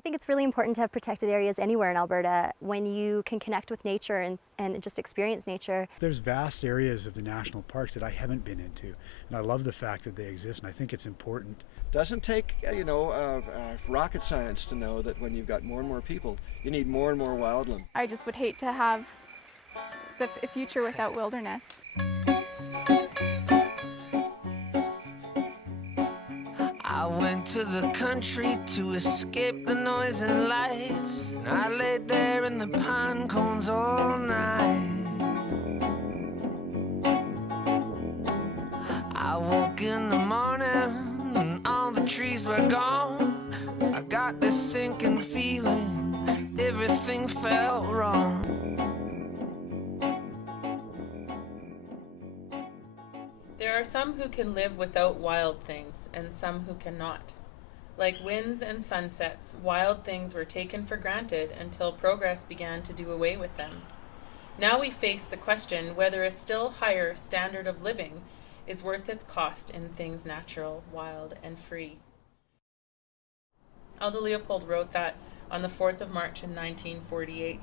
I think it's really important to have protected areas anywhere in Alberta when you can connect with nature and just experience nature. There's vast areas of the national parks that I haven't been into, and I love the fact that they exist, and I think it's important. Doesn't take, rocket science to know that when you've got more and more people, you need more and more wildland. I just would hate to have a future without wilderness. I went to the country to escape the noise and lights, and I laid there in the pine cones all night. I woke in the morning and all the trees were gone. I got this sinking feeling, everything felt wrong. There are some who can live without wild things and some who cannot. Like winds and sunsets, wild things were taken for granted until progress began to do away with them. Now we face the question whether a still higher standard of living is worth its cost in things natural, wild, and free. Aldo Leopold wrote that on the 4th of March in 1948.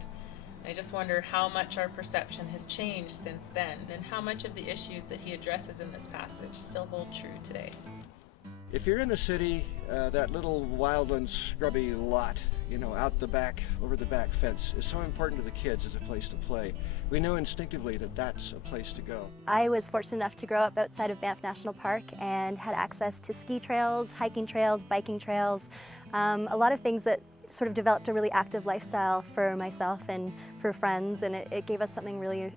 I just wonder how much our perception has changed since then, and how much of the issues that he addresses in this passage still hold true today. If you're in the city, that little wildland scrubby lot, out the back, over the back fence, is so important to the kids as a place to play. We know instinctively that that's a place to go. I was fortunate enough to grow up outside of Banff National Park and had access to ski trails, hiking trails, biking trails, a lot of things that sort of developed a really active lifestyle for myself and for friends, and it gave us something really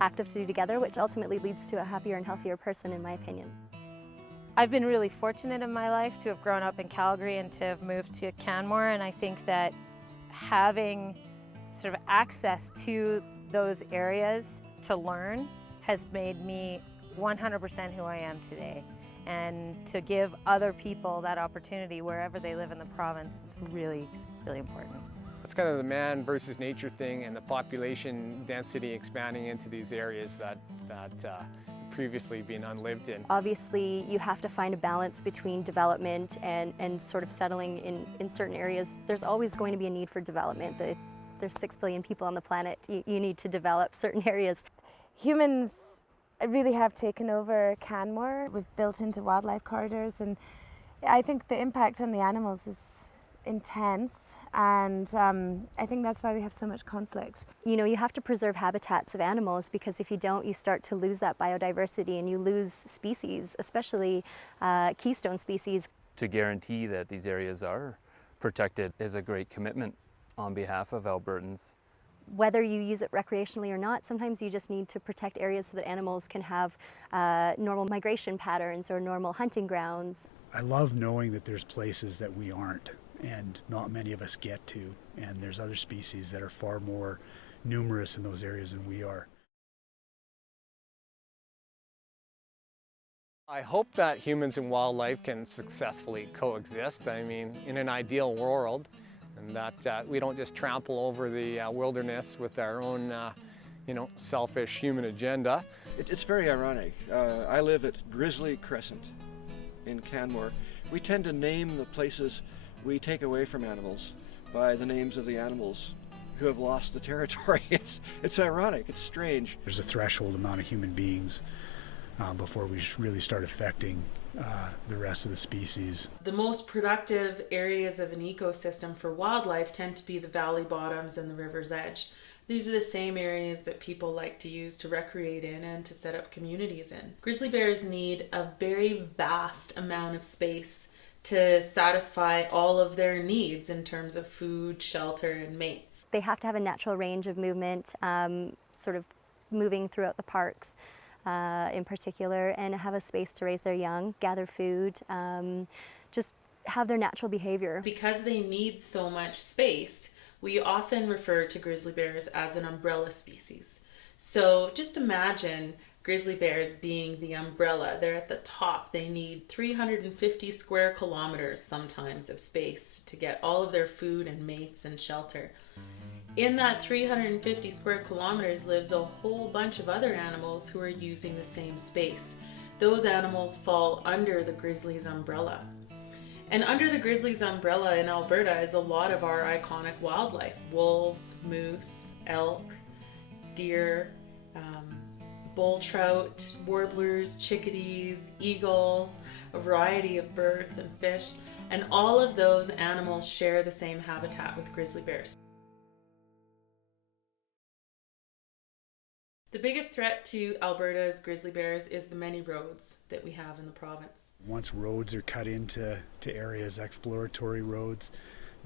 active to do together, which ultimately leads to a happier and healthier person, in my opinion. I've been really fortunate in my life to have grown up in Calgary and to have moved to Canmore, and I think that having sort of access to those areas to learn has made me 100% who I am today. And to give other people that opportunity wherever they live in the province is really, really important. It's kind of the man versus nature thing and the population density expanding into these areas that previously been unlived in. Obviously, you have to find a balance between development and sort of settling in certain areas. There's always going to be a need for development. There's 6 billion people on the planet. You need to develop certain areas. Humans really have taken over Canmore. We've built into wildlife corridors, and I think the impact on the animals is intense, and I think that's why we have so much conflict. You have to preserve habitats of animals, because if you don't, you start to lose that biodiversity and you lose species, especially keystone species. To guarantee that these areas are protected is a great commitment on behalf of Albertans. Whether you use it recreationally or not, sometimes you just need to protect areas so that animals can have normal migration patterns or normal hunting grounds. I love knowing that there's places that we aren't, and not many of us get to, and there's other species that are far more numerous in those areas than we are. I hope that humans and wildlife can successfully coexist. I mean, in an ideal world, and that we don't just trample over the wilderness with our own, selfish human agenda. It's very ironic. I live at Grizzly Crescent in Canmore. We tend to name the places we take away from animals by the names of the animals who have lost the territory. It's ironic, it's strange. There's a threshold amount of human beings before we really start affecting the rest of the species. The most productive areas of an ecosystem for wildlife tend to be the valley bottoms and the river's edge. These are the same areas that people like to use to recreate in and to set up communities in. Grizzly bears need a very vast amount of space to satisfy all of their needs in terms of food, shelter, and mates. They have to have a natural range of movement, sort of moving throughout the parks in particular, and have a space to raise their young, gather food, just have their natural behavior. Because they need so much space, we often refer to grizzly bears as an umbrella species. So just imagine grizzly bears being the umbrella. They're at the top. They need 350 square kilometers sometimes of space to get all of their food and mates and shelter. In that 350 square kilometers lives a whole bunch of other animals who are using the same space. Those animals fall under the grizzly's umbrella. And under the grizzly's umbrella in Alberta is a lot of our iconic wildlife: wolves, moose, elk, deer, bull trout, warblers, chickadees, eagles, a variety of birds and fish, and all of those animals share the same habitat with grizzly bears. The biggest threat to Alberta's grizzly bears is the many roads that we have in the province. Once roads are cut into areas, exploratory roads,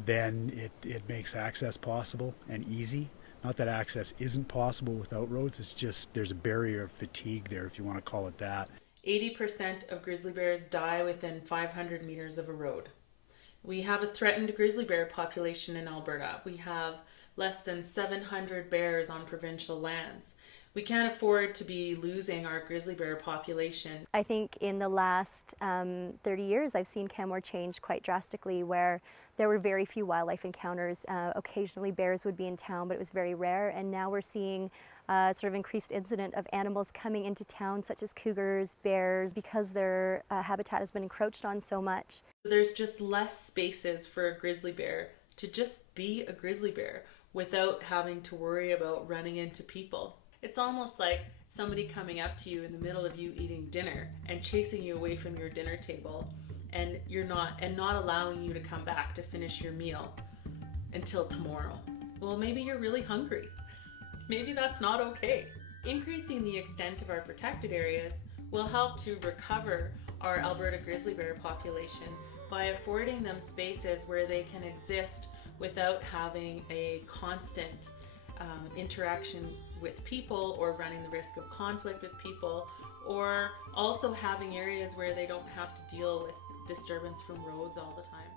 then it makes access possible and easy. Not that access isn't possible without roads, it's just there's a barrier of fatigue there, if you want to call it that. 80% of grizzly bears die within 500 meters of a road. We have a threatened grizzly bear population in Alberta. We have less than 700 bears on provincial lands. We can't afford to be losing our grizzly bear population. I think in the last 30 years I've seen Canmore change quite drastically, where there were very few wildlife encounters. Occasionally bears would be in town, but it was very rare, and now we're seeing sort of increased incident of animals coming into town, such as cougars, bears, because their habitat has been encroached on so much. There's just less spaces for a grizzly bear to just be a grizzly bear without having to worry about running into people. It's almost like somebody coming up to you in the middle of you eating dinner and chasing you away from your dinner table, and not allowing you to come back to finish your meal until tomorrow. Well, maybe you're really hungry. Maybe that's not okay. Increasing the extent of our protected areas will help to recover our Alberta grizzly bear population by affording them spaces where they can exist without having a constant interaction with people, or running the risk of conflict with people, or also having areas where they don't have to deal with disturbance from roads all the time.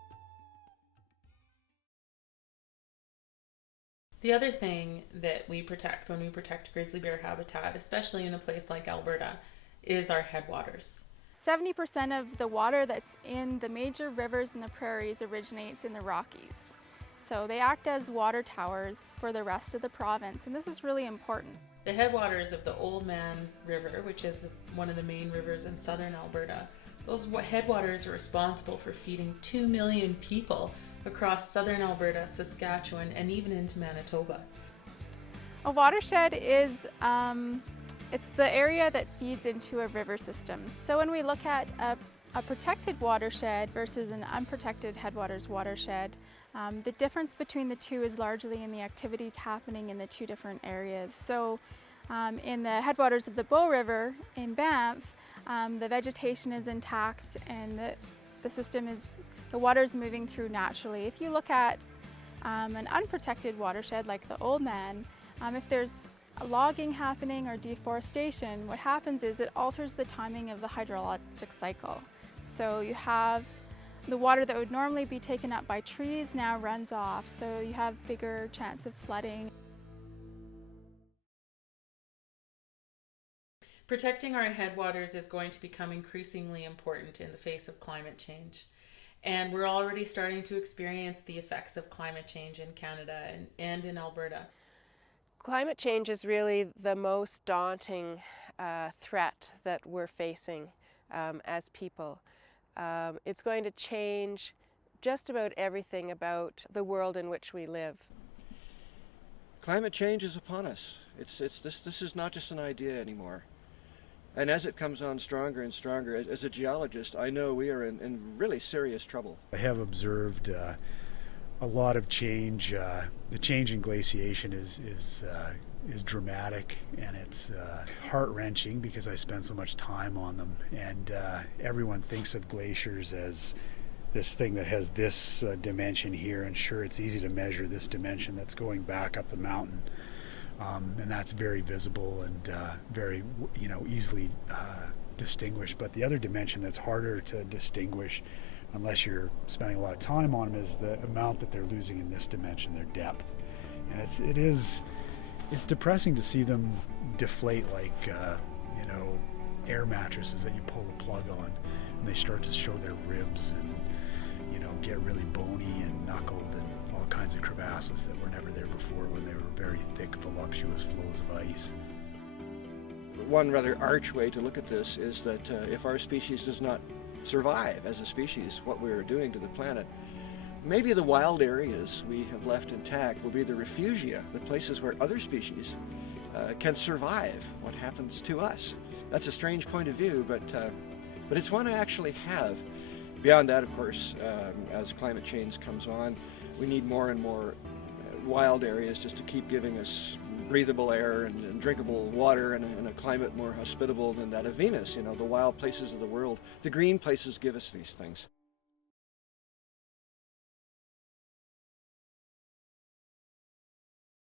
The other thing that we protect when we protect grizzly bear habitat, especially in a place like Alberta, is our headwaters. 70% of the water that's in the major rivers and the prairies originates in the Rockies. So they act as water towers for the rest of the province, and this is really important. The headwaters of the Old Man River, which is one of the main rivers in southern Alberta, those headwaters are responsible for feeding 2 million people across southern Alberta, Saskatchewan, and even into Manitoba. A watershed is it's the area that feeds into a river system. So when we look at a protected watershed versus an unprotected headwaters watershed, the difference between the two is largely in the activities happening in the two different areas. So in the headwaters of the Bow River in Banff, the vegetation is intact and the water is moving through naturally. If you look at an unprotected watershed like the Old Man, if there's logging happening or deforestation, what happens is it alters the timing of the hydrologic cycle. So you have the water that would normally be taken up by trees now runs off, so you have bigger chance of flooding. Protecting our headwaters is going to become increasingly important in the face of climate change. And we're already starting to experience the effects of climate change in Canada and in Alberta. Climate change is really the most daunting threat that we're facing as people. It's going to change just about everything about the world in which we live. Climate change is upon us. This is not just an idea anymore. And as it comes on stronger and stronger, as a geologist, I know we are in really serious trouble. I have observed a lot of change. The change in glaciation is dramatic, and it's heart-wrenching because I spend so much time on them. And everyone thinks of glaciers as this thing that has this dimension here, and sure, it's easy to measure this dimension that's going back up the mountain. And that's very visible and very, easily distinguished. But the other dimension that's harder to distinguish, unless you're spending a lot of time on them, is the amount that they're losing in this dimension, their depth. And it's depressing to see them deflate like, air mattresses that you pull the plug on, and they start to show their ribs and, get really bony and knuckled and all kinds of crevasses that were never there before when they were very thick, voluptuous flows of ice. One rather arch way to look at this is that if our species does not survive as a species, what we're doing to the planet. Maybe the wild areas we have left intact will be the refugia, the places where other species can survive what happens to us. That's a strange point of view, but it's one I actually have. Beyond that, of course, as climate change comes on, we need more and more wild areas just to keep giving us breathable air and drinkable water and a climate more hospitable than that of Venus. You know, the wild places of the world, the green places give us these things.